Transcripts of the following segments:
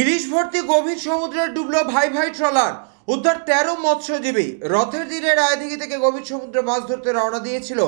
ইলিশ ভর্তি গভীর সমুদ্রে ডুবলো ভাই ভাই ট্রলার। উদ্ধার 13 মৎস্যজীবী। রথের দিনে রায়দিঘি থেকে গভীর সমুদ্রে মাছ ধরতে রওনা দিয়েছিল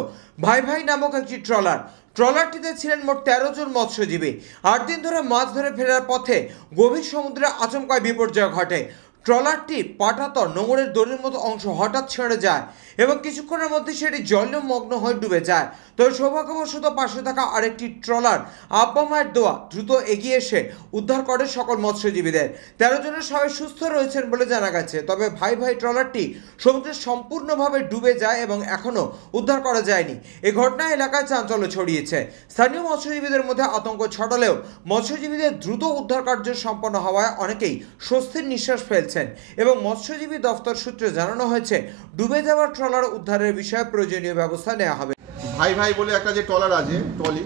ভাই ভাই নামক একটি ট্রলার। ট্রলারটিতে ছিলেন মোট 13 জন মৎস্যজীবী। 8 দিন ধরে মাছ ধরে ফেরার পথে গভীর সমুদ্রে আচমকা বিপর্যয় ঘটে। ট্রলারটি পাটাতন নোঙরের দড়ির মতো অংশ হঠাৎ ছেড়ে যায় এবং কিছুক্ষণের মধ্যে সেটি জলমগ্ন হয়ে ডুবে যায়। তবে সৌভাগ্যবশত পাশে থাকা আরেকটি ট্রলার আব্বা মায়ের দোয়া দ্রুত এগিয়ে এসে উদ্ধার করে সকল মৎস্যজীবীদের। 13 জনের সবাই সুস্থ রয়েছেন বলে জানা গেছে। তবে ভাই ভাই ট্রলারটি সমুদ্রে সম্পূর্ণভাবে ডুবে যায় এবং এখনও উদ্ধার করা যায়নি। এই ঘটনা এলাকায় চাঞ্চল্য ছড়িয়েছে। স্থানীয় মৎস্যজীবীদের মধ্যে আতঙ্ক ছড়ালেও মৎস্যজীবীদের দ্রুত উদ্ধার কার্য সম্পন্ন হওয়ায় অনেকেই স্বস্তির নিঃশ্বাস ফেলছেন এবং মৎস্যজীবী দফতর সূত্রে জানানো হয়েছে ডুবে যাওয়া ট্রলার উদ্ধারের বিষয়ে প্রয়োজনীয় ব্যবস্থা নেওয়া হবে। ভাই ভাই বলে একটা যে ট্রলার আছে, ট্রলি,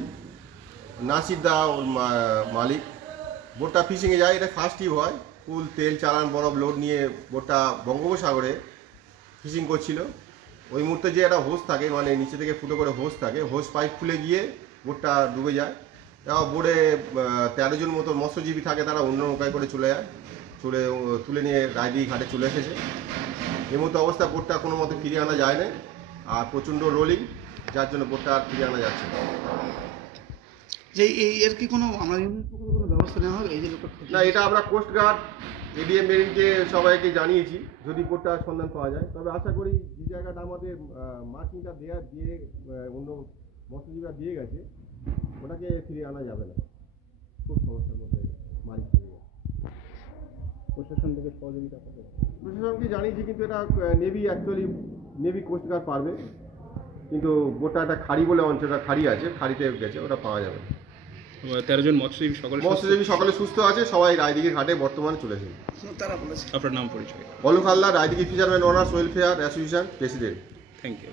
নাসির দা ওর মালিক, বোটটা ফিশিংয়ে যায়। এটা ফার্স্ট ট্রিপ হয়। ফুল তেল চালান বরফ লোড নিয়ে বোটটা বঙ্গোপসাগরে ফিশিং করছিল। ওই মুহূর্তে যে একটা হোস থাকে, মানে নিচে থেকে ফুটো করে হোস থাকে, হোস পাইপ খুলে গিয়ে বোটটা ডুবে যায়। এবার বোটে 13 জন মতো মৎস্যজীবী থাকে, তারা অন্য নৌকায় করে চলে যায়। তুলে নিয়ে রায়দিঘি ঘাটে চলে এসেছে। এই মতো অবস্থা, বোটটা কোনো মতে ফিরিয়ে আনা যায় না, আর প্রচণ্ড রোলিং, যার জন্য বোটটা আর ফিরিয়ে আনা যাচ্ছে না। যে এর কি কোনো আমাদের কোনো ব্যবস্থা নেওয়া হবে? এই যে না, এটা আমরা কোস্টগার্ড, এডিএম মেরিনকে সবাইকে জানিয়েছি যদি বোটটা সন্ধান পাওয়া যায়। তবে আশা করি যে জায়গাটা আমাদের মার্কিংটা দিয়ে অন্য মৎস্যজীবীরা দিয়ে গেছে, ওটাকে ফিরিয়ে আনা যাবে না। খুব সমস্যার মধ্যে মালিক হয়ে গেছে। প্রশাসন থেকে সহযোগিতা করবে? প্রশাসনকে জানিয়েছি, কিন্তু এটা নেভি কোস্টগার্ড পারবে। কিন্তু বোটটা একটা খাড়ি বলে অঞ্চলটা খাড়ি আছে, খাড়িতে গেছে, ওটা পাওয়া যাবে। 13 জন মৎস্যজীবী সকলে সুস্থ আছে, সবাই রায়দিঘির ঘাটে বর্তমানে চলে এসেছে। তারা বলেছে। আপনার নাম পরিচয়? Alok Haldar, Raidighi fisherman owners welfare association president. Thank you.